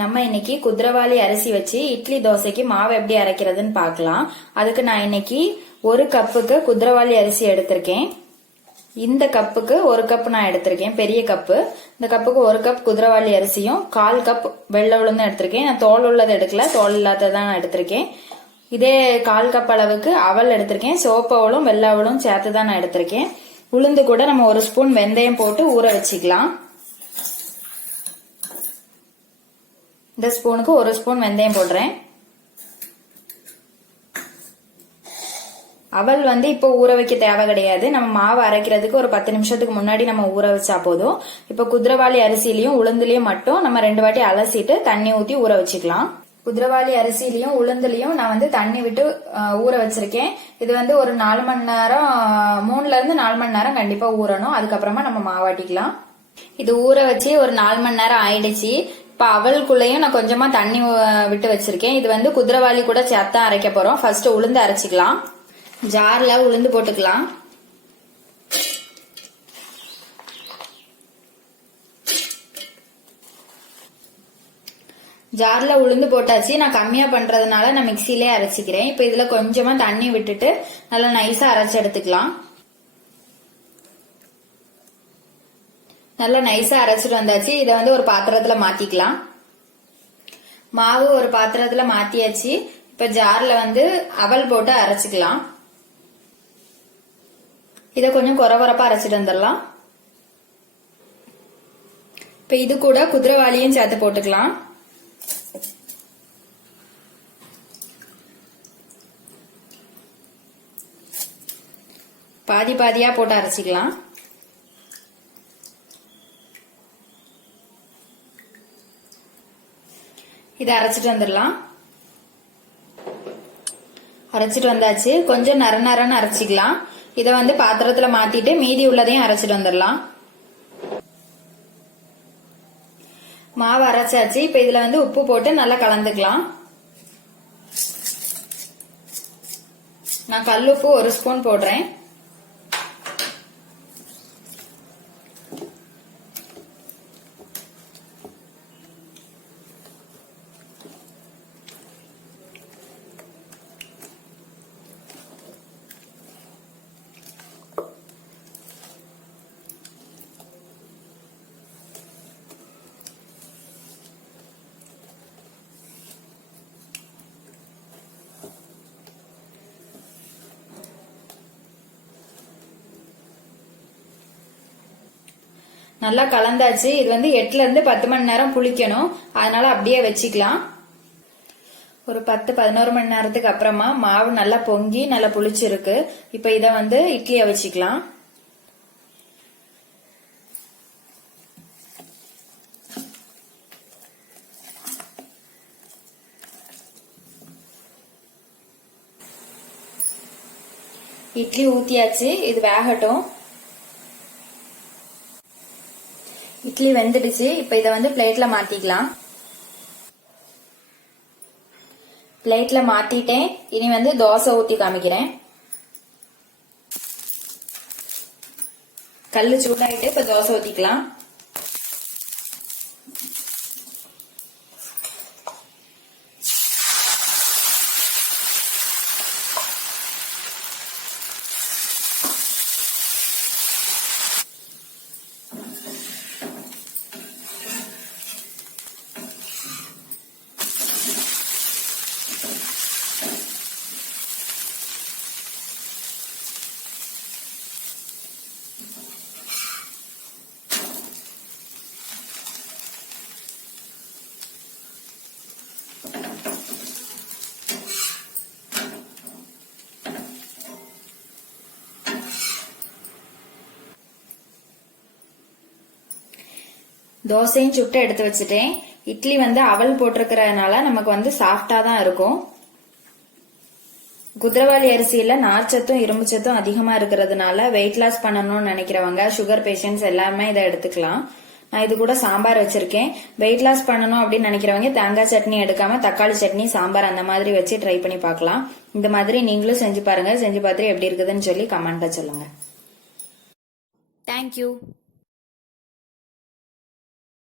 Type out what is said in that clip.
நம்ம இன்னைக்கு குதிரவாளி அரிசி வச்சு இட்லி தோசைக்கு மாவு எப்படி அரைக்கிறதுன்னு பார்க்கலாம். அதுக்கு நான் இன்னைக்கு 1 கப்புக்கு குதிரவாளி அரிசி எடுத்திருக்கேன். இந்த கப்புக்கு 1 கப் நான் எடுத்திருக்கேன், பெரிய கப்பு. இந்த கப்புக்கு 1 கப் குதிரவாளி அரிசியும் 1/4 கப் வெள்ளை உளுந்தும் எடுத்திருக்கேன். நான் தோல் உள்ளதை எடுக்கல, தோல் இல்லாததான் நான் எடுத்திருக்கேன். இதே 1/4 கப் அளவுக்கு அவல் எடுத்திருக்கேன். சிவப்பவளும் வெள்ளை அவளும் சேர்த்து தான் நான் எடுத்திருக்கேன். உளுந்து கூட நம்ம 1 ஸ்பூன் வெந்தயம் போட்டு ஊற வச்சுக்கலாம். இந்த ஸ்பூனுக்கு 1 ஸ்பூன் வெந்தயம் போடுறேன். அவல் இப்போ ஊற வைக்க தேவை கிடையாது. நம்ம மாவு அரைக்கிறதுக்கு ஒரு 10 நிமிஷத்துக்கு முன்னாடி நம்ம ஊற வச்சா போதும். இப்ப குதிரவாளி அரிசிலையும் உளுந்துலயும் மட்டும் நம்ம 2 வாட்டி அலசிட்டு தண்ணி ஊத்தி ஊற வச்சுக்கலாம். குதிரவாளி அரிசிலையும் உளுந்துலயும் நான் தண்ணி விட்டு ஊற வச்சிருக்கேன். இது ஒரு 4 மணி நேரம், 3ல இருந்து 4 மணி நேரம் கண்டிப்பா ஊறணும். அதுக்கப்புறமா நம்ம மாவாட்டிக்கலாம். இது ஊற வச்சு ஒரு 4 மணி நேரம் ஆயிடுச்சு. இப்ப அவளுக்குள்ளயும் நான் கொஞ்சமா தண்ணி விட்டு வச்சிருக்கேன். இது குதிரவாளி கூட சேர்த்தா அரைக்க போறோம். ஃபர்ஸ்ட் உளுந்து அரைச்சிக்கலாம். ஜார்ல உளுந்து போட்டுக்கலாம். ஜார்ல உளுந்து போட்டாச்சு. நான் கம்மியா பண்றதுனால நான் மிக்சிலே அரைச்சிக்கிறேன். இப்ப இதுல கொஞ்சமா தண்ணி விட்டுட்டு நல்லா நைஸா அரைச்சு எடுத்துக்கலாம். நல்லா நைஸா அரைச்சிட்டு வந்தாச்சு. இத ஒரு பாத்திரத்துல மாத்திக்கலாம். மாவு ஒரு பாத்திரத்துல மாத்தியாச்சு. இப்ப ஜார்ல அவல் போட்டு அரைச்சிக்கலாம். இத கொஞ்சம் கொரகொரப்பா அரைச்சிட்டு வந்துடலாம். இப்ப இது கூட குதிரவாளியும் சேர்த்து போட்டுக்கலாம். பாதி பாதியா போட்டு அரைச்சிக்கலாம். இதை அரைச்சிட்டு வந்துடலாம். அரைச்சிட்டு வந்தாச்சு. கொஞ்சம் நர நரன்னு அரைச்சிக்கலாம். இதை பாத்திரத்துல மாத்திட்டு மீதி உள்ளதையும் அரைச்சிட்டு வந்துடலாம். மாவு அரைச்சாச்சு. இப்ப இதுல உப்பு போட்டு நல்லா கலந்துக்கலாம். நான் கல்லுப்பு 1 ஸ்பூன் போடுறேன். நல்லா கலந்தாச்சு. இது 8ல இருந்து 10 மணி நேரம் புளிக்கணும். அதனால அப்படியே வச்சுக்கலாம். ஒரு 10-11 மணி நேரத்துக்கு அப்புறமா மாவு நல்லா பொங்கி நல்லா புளிச்சிருக்கு. இப்ப இத இட்லிய வச்சுக்கலாம். இட்லி ஊத்தியாச்சு. இது வேகட்டும். இட்லி வெந்துடுச்சு. இப்ப இத பிளேட்ல மாத்திக்கலாம். பிளேட்ல மாத்திட்டேன். இனி தோசை ஊத்தி காமிக்கிறேன். கல்லு சூடாயிட்டு இப்ப தோசை ஊத்திக்கலாம். தோசையும் சுட்டு எடுத்து வச்சுட்டேன். இட்லி அவல் போட்டிருக்கிறதுனால நமக்கு சாஃப்டா தான் இருக்கும். குதிரவாளி அரிசியில நார்ச்சத்தும் இரும்பு சத்தும் அதிகமா இருக்கிறதுனால வெயிட் லாஸ் பண்ணணும்னு நினைக்கிறவங்க, சுகர் பேஷண்ட்ஸ் எல்லாமே இதை எடுத்துக்கலாம். நான் இது கூட சாம்பார் வச்சிருக்கேன். வெயிட் லாஸ் பண்ணணும் அப்படின்னு நினைக்கிறவங்க தேங்காய் சட்னி எடுக்காம தக்காளி சட்னி, சாம்பார் அந்த மாதிரி வச்சு ட்ரை பண்ணி பார்க்கலாம். இந்த மாதிரி நீங்களும் செஞ்சு பாருங்க. செஞ்சு பார்த்துட்டு எப்படி இருக்குதுன்னு சொல்லி கமெண்ட்ல சொல்லுங்க. தேங்க்யூ.